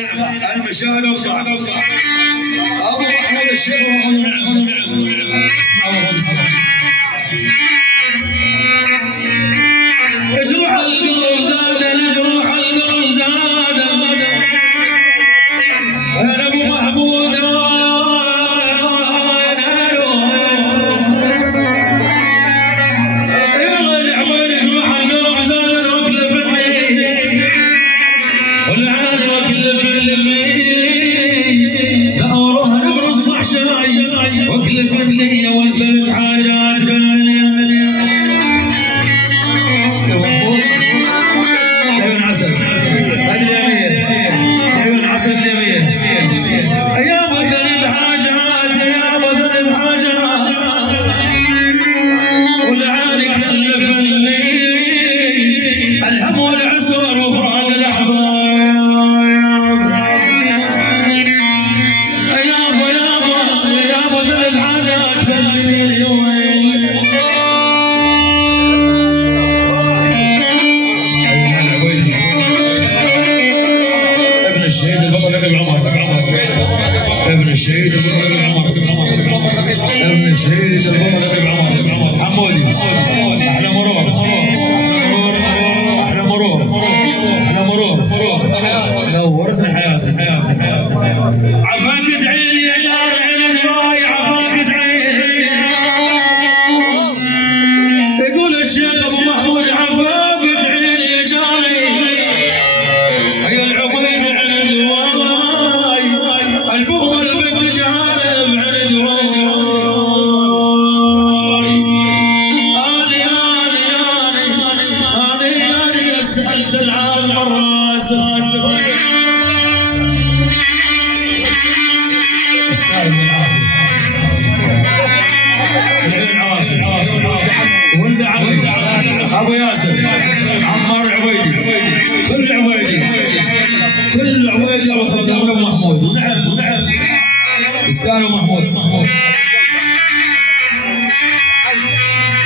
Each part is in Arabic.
المشاهد اوقع ابو محمود الشيخ جروح القلب زاد جروح القلب زاد انا ابو محمود وكل فنية والبلد حاجات عيون عسل عيون عسل اليمين يا بلد حاجات يا بلد حاجات والعالي كلفني الهم والعسر وفراق الاحباب ابن الشهيد البطل عمر ابن الشهيد البطل عمر حمودي احلى مرور احلى مرور احلى مرور نورتنا حياتي عفاكة عيني يا جار عين دماي عفاكة عيني يقول الشيخ ابو محمود عفاكة عيني يا جاري يا العبيد عين دماي البغمة البنت جانب عن دواي آني أسأل عن الراس استاذ بن عاصم ولد عبيد ابو ياسر عمار عبيدي كل عبيدي ابو محمود نعم استاذ محمود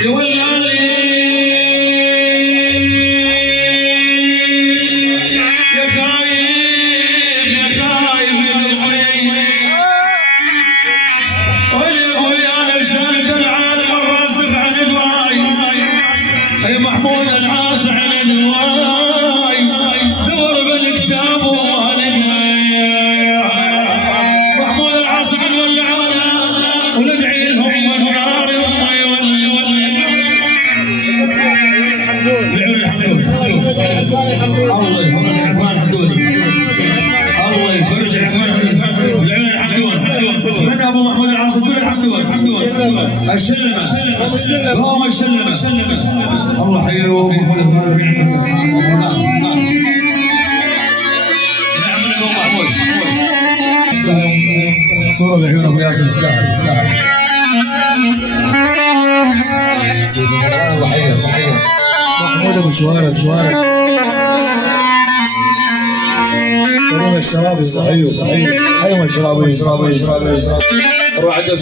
يولاني محمود العاص على دواي دور بالكتاب محمود العاص على الوجعانة وندعي لهم من نار الله يفرج عفان حمدون العيون الحمدون من ابو محمود العاص كل الحمدون الشلمه قوم الشلمه الله حيهم نعم ابو محمود صورة العيون ابو ياسر استاهل الله حيه محمود ابو شوارب كريم الشرابي ايوه الشرابي روح عدل